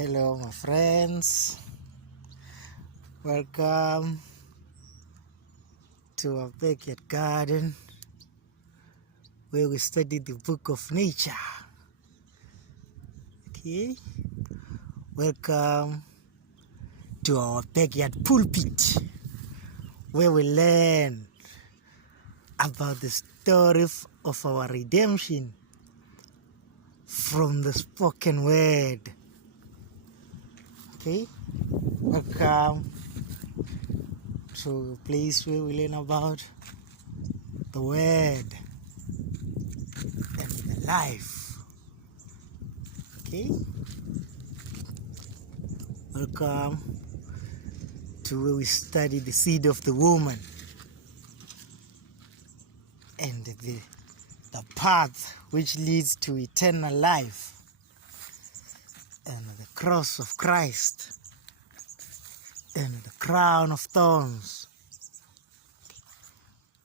Hello, my friends. Welcome to our backyard garden where we study the book of nature. Okay. Welcome to our backyard pulpit where we learn about the story of our redemption from the spoken word. Okay. Welcome to a place where we learn about the word and the life. Okay. Welcome to where we study the seed of the woman and the path which leads to eternal life, and the cross of Christ, and the crown of thorns,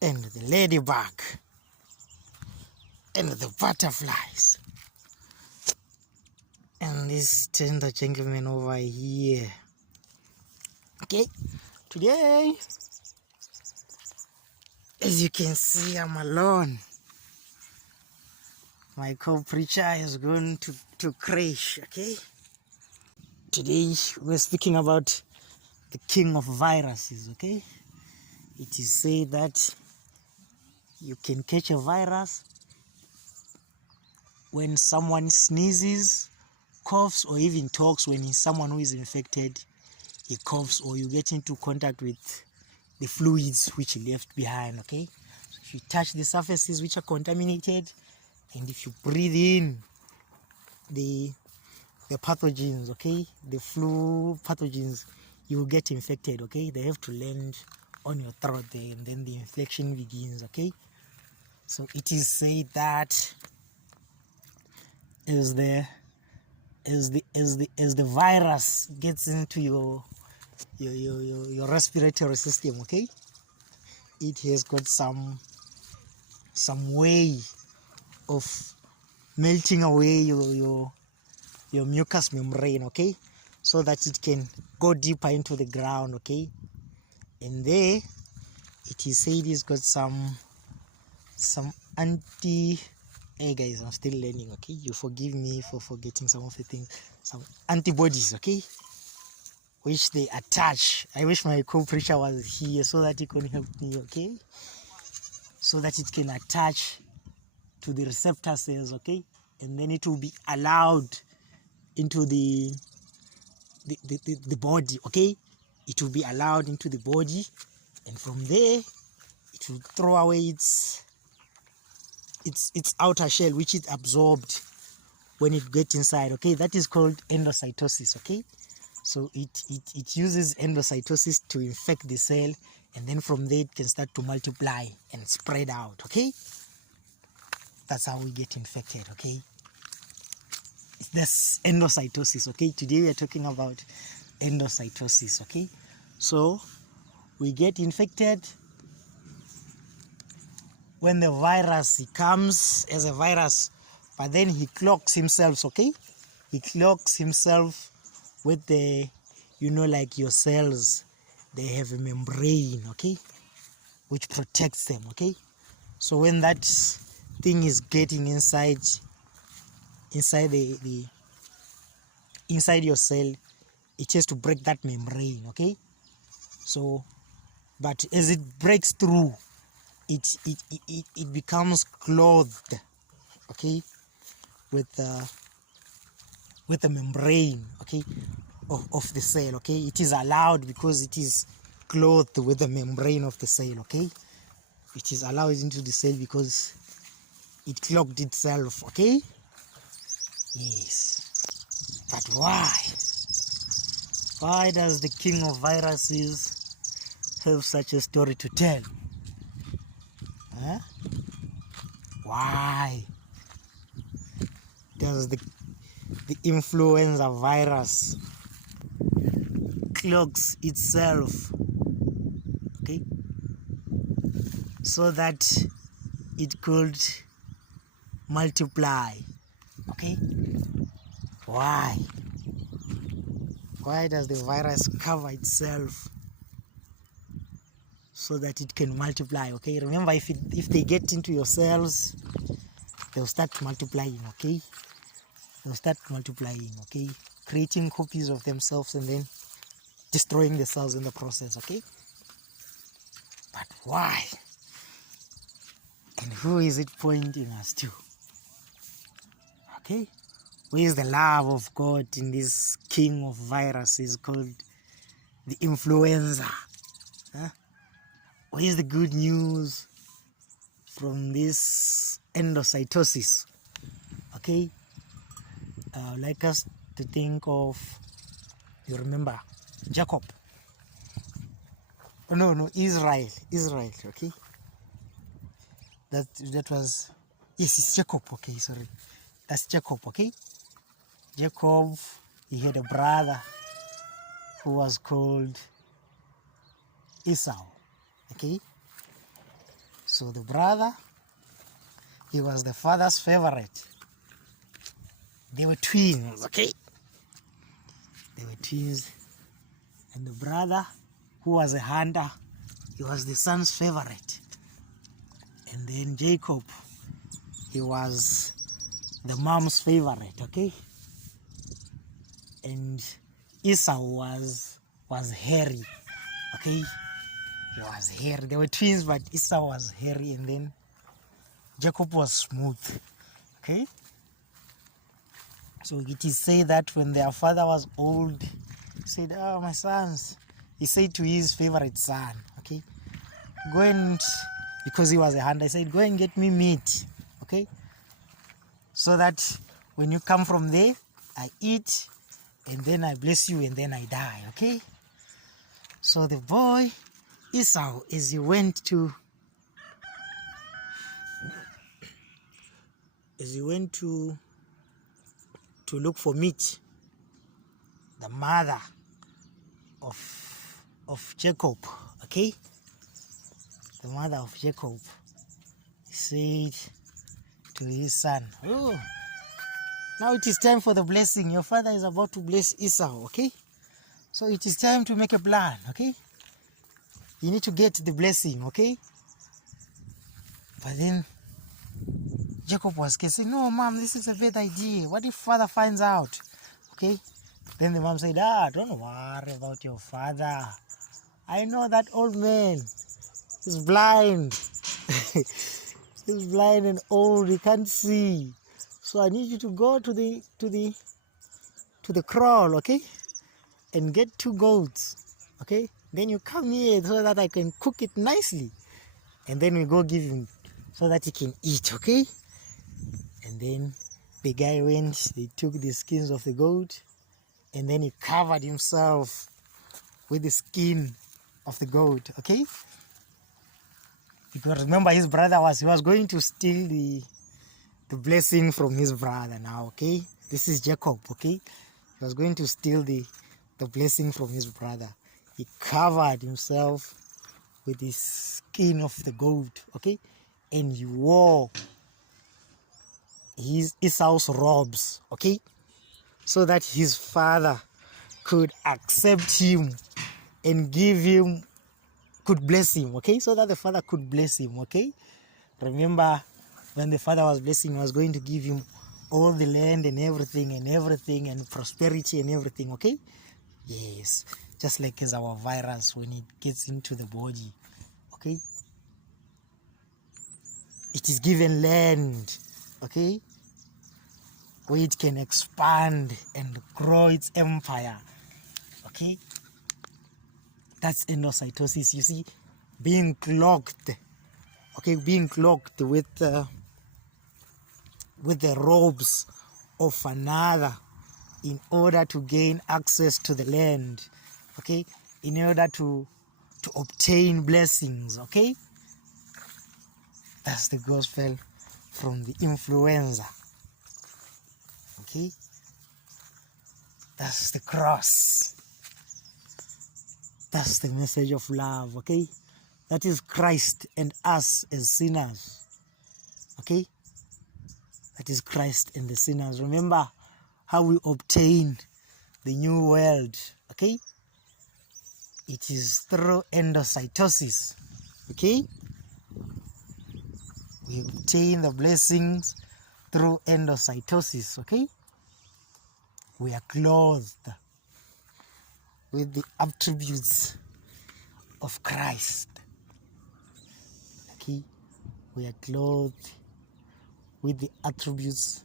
and the ladybug, and the butterflies, and this tender gentleman over here. Okay, today, as you can see, I'm alone. My co-preacher is going to crash. Okay, today we're speaking about the king of viruses. Okay, it is said that you can catch a virus when someone sneezes, coughs, or even talks. When someone who is infected, he coughs, or you get into contact with the fluids which he left behind. Okay, so if you touch the surfaces which are contaminated, and if you breathe in the pathogens, okay, the flu pathogens, you will get infected. Okay, they have to land on your throat there, and then the infection begins. Okay, so it is said that as the virus gets into your respiratory system, okay, it has got some way of melting away your mucous membrane, okay, so that it can go deeper into the ground. Okay, and there it is said it's got some hey guys, I'm still learning. Okay, you forgive me for forgetting some of the things. Some antibodies, okay, which they attach. I wish my co-preacher was here so that he can help me. Okay, so that it can attach to the receptor cells. Okay, and then it will be allowed into the body. Okay, it will be allowed into the body, and from there it will throw away its outer shell, which is absorbed when it gets inside. Okay, that is called endocytosis. Okay, so it uses endocytosis to infect the cell, and then from there it can start to multiply and spread out. Okay, that's how we get infected. Okay, that's endocytosis. Okay, today we are talking about endocytosis. Okay, so we get infected when the virus, he comes as a virus, but then he cloaks himself. Okay, he cloaks himself with the, like your cells, they have a membrane, okay, which protects them. Okay, so when that thing is getting inside the inside your cell, it has to break that membrane. Okay, so but as it breaks through, it becomes clothed, okay, with the membrane, okay, of the cell. Okay, it is allowed because it is clothed with the membrane of the cell. Okay, it is allowed into the cell because it clogged itself. Okay, yes, but why does the king of viruses have such a story to tell? Huh? Why does the influenza virus clogs itself, okay, so that it could multiply? Okay, why? Why does the virus cover itself? So that it can multiply, okay? Remember, if they get into your cells, they'll start multiplying, okay? They'll start multiplying, okay? Creating copies of themselves and then destroying the cells in the process, okay? But why? And who is it pointing us to? Okay? Where is the love of God in this king of viruses called the influenza? Huh? Where is the good news from this endocytosis? Okay? I would like us to think of, you remember, Jacob. Oh, no, Israel, okay? That was, yes, it's Jacob, okay, sorry. That's Jacob, okay? Jacob, he had a brother who was called Esau, okay? So the brother, he was the father's favorite. They were twins, okay? They were twins. And the brother, who was a hunter, he was the son's favorite. And then Jacob, he was the mom's favorite, okay? And Esau was hairy, okay? He was hairy. They were twins, but Esau was hairy, and then Jacob was smooth, okay? So it is said that when their father was old, he said, "Oh, my sons," he said to his favorite son, okay, "Go and," because he was a hunter, he said, "Go and get me meat, okay, so that when you come from there, I eat, and then I bless you, and then I die," okay? So the boy, Esau, as he went to look for meat, the mother of Jacob, okay, the mother of Jacob said to his son, "Oh, now it is time for the blessing. Your father is about to bless Esau, okay? So it is time to make a plan, okay? You need to get the blessing, okay?" But then Jacob was saying, "No, mom, this is a bad idea. What if father finds out?" Okay? Then the mom said, "Don't worry about your father. I know that old man. He's blind." He's blind and old. He can't see. So I need you to go to the kraal, okay? And get 2 goats, okay? Then you come here so that I can cook it nicely. And then we go give him so that he can eat, okay? And then the guy went, they took the skins of the goat, and then he covered himself with the skin of the goat, okay? Because remember, his brother he was going to steal the blessing from his brother now, okay? This is Jacob, okay? He was going to steal the blessing from his brother. He covered himself with the skin of the goat, okay? And he wore Esau's robes, okay? So that his father could accept him and could bless him, okay? So that the father could bless him, okay? Remember, when the father was blessing, he was going to give him all the land and everything and prosperity and everything, okay? Yes, just like as our virus, when it gets into the body, okay? It is given land, okay? Where it can expand and grow its empire, okay? That's endocytosis, you see, being cloaked, okay, being cloaked with the robes of another in order to gain access to the land, okay, in order to obtain blessings, okay? That's the gospel from the influenza, okay? That's the cross. That's the message of love, okay? That is Christ and us as sinners, okay? That is Christ and the sinners. Remember how we obtain the new world, okay? It is through endocytosis, okay? We obtain the blessings through endocytosis, okay? We are clothed with the attributes of Christ, okay? We are clothed with the attributes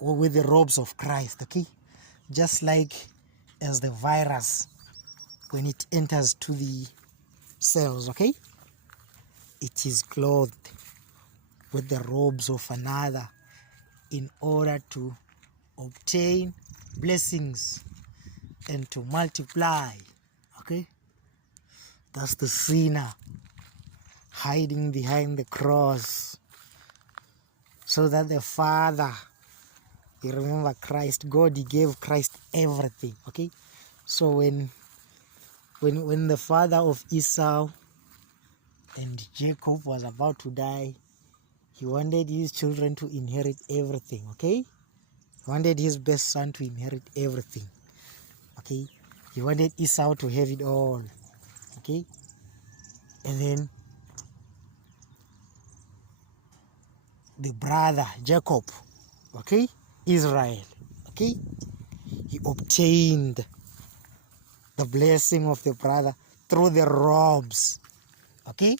or with the robes of Christ, okay? Just like as the virus, when it enters to the cells, okay? It is clothed with the robes of another in order to obtain blessings and to multiply, okay? That's the sinner hiding behind the cross so that the Father, you remember Christ, God, he gave Christ everything, okay? So when the father of Esau and Jacob was about to die, he wanted his children to inherit everything, okay? He wanted his best son to inherit everything, okay? He wanted Esau to have it all, okay? And then the brother Jacob, okay, Israel, okay, he obtained the blessing of the brother through the robes, okay,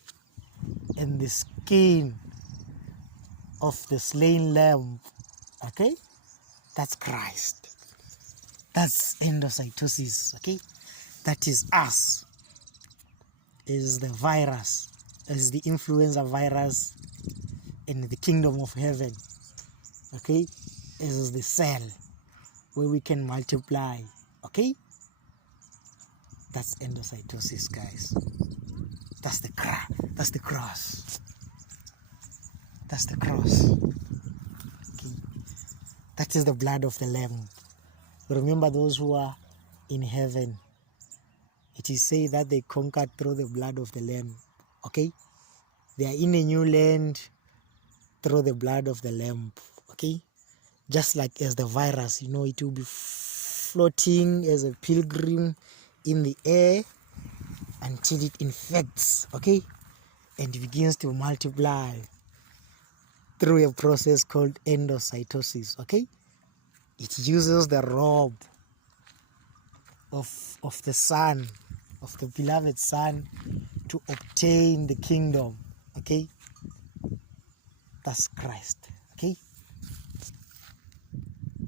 and the skin of the slain lamb, okay? That's Christ. That's endocytosis, okay? That is us. Is the virus, is the influenza virus in the kingdom of heaven, okay? Is the cell where we can multiply, okay? That's endocytosis, guys. That's the cross. That's the cross. That's the cross. Okay. That is the blood of the Lamb. Remember those who are in heaven. It is said that they conquered through the blood of the Lamb. Okay? They are in a new land through the blood of the Lamb. Okay? Just like as the virus, it will be floating as a pilgrim in the air until it infects, okay? And begins to multiply through a process called endocytosis, okay? It uses the robe of the Son, of the beloved Son, to obtain the kingdom, okay? That's Christ, okay?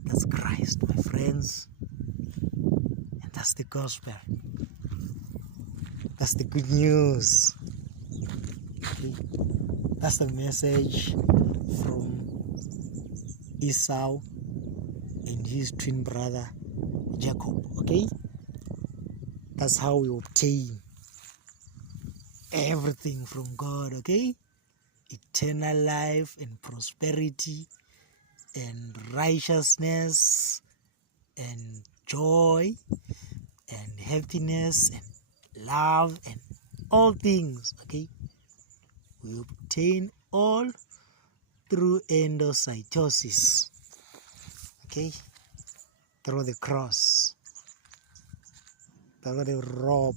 That's Christ, my friends. And that's the gospel. That's the good news. Okay? That's the message from Esau and his twin brother Jacob, okay? That's how we obtain everything from God, okay? Eternal life and prosperity and righteousness and joy and happiness and love and all things, okay? We obtain all through endocytosis, okay? Through the cross, through the robe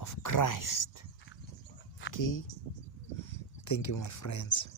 of Christ, okay? Thank you, my friends.